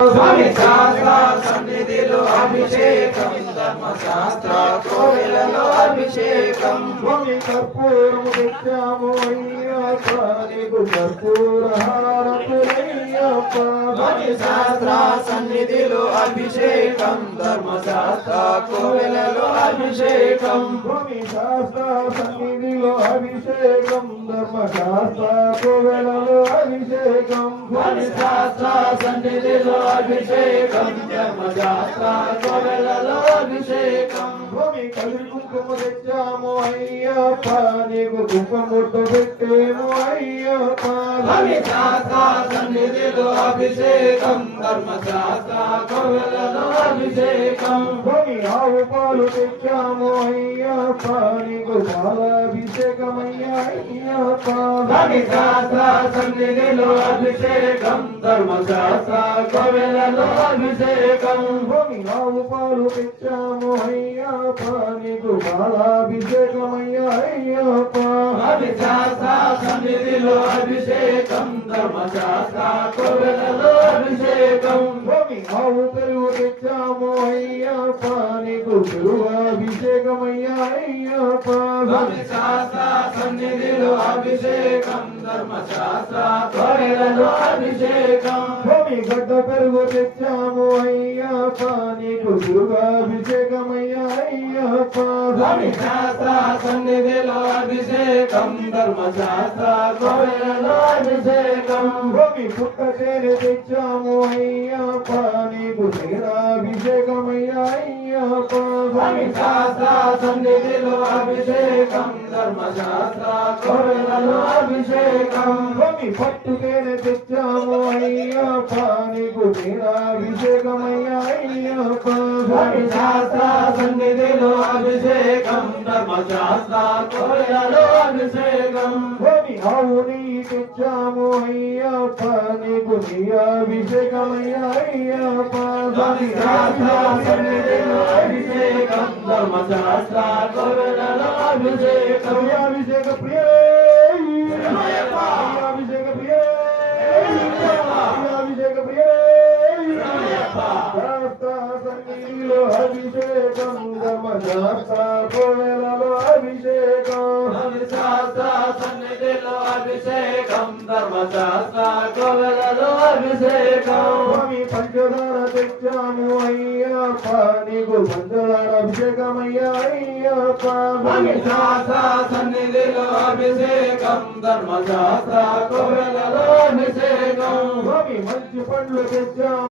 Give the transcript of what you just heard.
స్వామి శాస్త్ర సన్నిధిలో అభిషేకం ధర్మశాస్త్ర కోవెలలో అభిషేకం స్వామి కర్పూరము తెచ్చాము అయ్యప్ప నీకు కర్పూర హారతులయ్యప్ప స్వామి శాస్త్ర సన్నిధిలో అభిషేకం ధర్మశాస్త్ర కోవెలలో అభిషేకం స్వామి శాస్త్ర సన్నిధిలో అభిషేకం ధర్మశాస్త్ర కోవెలలో అభిషేకం స్వామి శాస్త్ర సన్నిధిలో అభిషేకం ధర్మశాస్త్ర కోవెలలో అభిషేకం స్వామి కలిసి కుంకుమ తెచ్చాము అయ్యప్ప నీకు కుంకుమొట్టు పెట్టేము అయ్యప్ప స్వామి శాస్త్ర సన్నిధిలో అభిషేకం ధర్మశాస్త్ర కోవెలలో అభిషేకం స్వామి ఆవు పాలు తెచ్చాము అయ్యప్ప నీకు పాలాభిషేకమయ్యా అయ్యప్ప స్వామి శాస్త్ర సన్నిధిలో అభిషేకం ధర్మశాస్త్ర కోవెలలో అభిషేకం స్వామి ఆవు పాలు తెచ్చాము అయ్యప్ప నీకు పాలాభిషేకమయ్యా అయ్యప్ప స్వామి శాస్త్ర సన్నిధిలో అభిషేకం ధర్మశాస్త్ర కోవెలలో అభిషేకం స్వామి ఆవు పెరుగు తెచ్చాము అయ్యప్ప నీకు పెరుగాభిషేకమయ్యా అయ్యప్ప స్వామి శాస్త్ర సన్నిధిలో అభిషేకం ధర్మశాస్త్ర కోవెలలో అభిషేకం స్వామి గడ్డ పెరుగు తెచ్చాము అయ్యప్ప నీకు పెరుగాభిషేకమయ్యా అయ్యప్ప స్వామి శాస్త్ర సన్నిధిలో అభిషేకం ధర్మశాస్త్ర కోవెలలో అభిషేకం స్వామి పుట్ట తేనె తెచ్చాము అయ్యప్ప నీకు తేనాభిషేకమయ్యా అయ్యప్ప స్వామి శాస్త్ర సన్నిధిలో అభిషేకం ధర్మశాస్త్ర కోవెలలో అభిషేకం స్వామి పట్టు తేనె తెచ్చాము అయ్యప్ప నీకు తేనాభిషేకమయ్యా అయ్యప్ప స్వామి శాస్త్ర సన్నిధిలో అభిషేకం ధర్మశాస్త్ర కోవెలలో అభిషేకం స్వామి ఆవు నెయ్యి తెచ్చాము అయ్యప్ప నీకు నెయ్యాభిషేకమయ్యా అయ్యప్ప స్వామి శాస్త్ర సన్నిధిలో అభిషేకం ధర్మశాస్త్ర కోవెలలో అభిషేకం అభిషేక ప్రియ అభిషేక ప్రియ అభిషేక ప్రియ సన్నిధిలో అభిషేకం ధర్మశాస్త్ర కోవెలలో అభిషేకం స్వామి శాస్త్ర సన్నిధిలో అభిషేకం ధర్మశాస్త్ర కోవెలలో అభిషేకం స్వామి పంచదార తెచ్చాము అయ్యప్ప నీకు పంచదార అభిషేకమయ్యా అయ్యప్ప స్వామి శాస్త్ర సన్నిధిలో అభిషేకం ధర్మశాస్త్ర కోవెలలో అభిషేకం స్వామి మంచి పండ్లు తెచ్చాము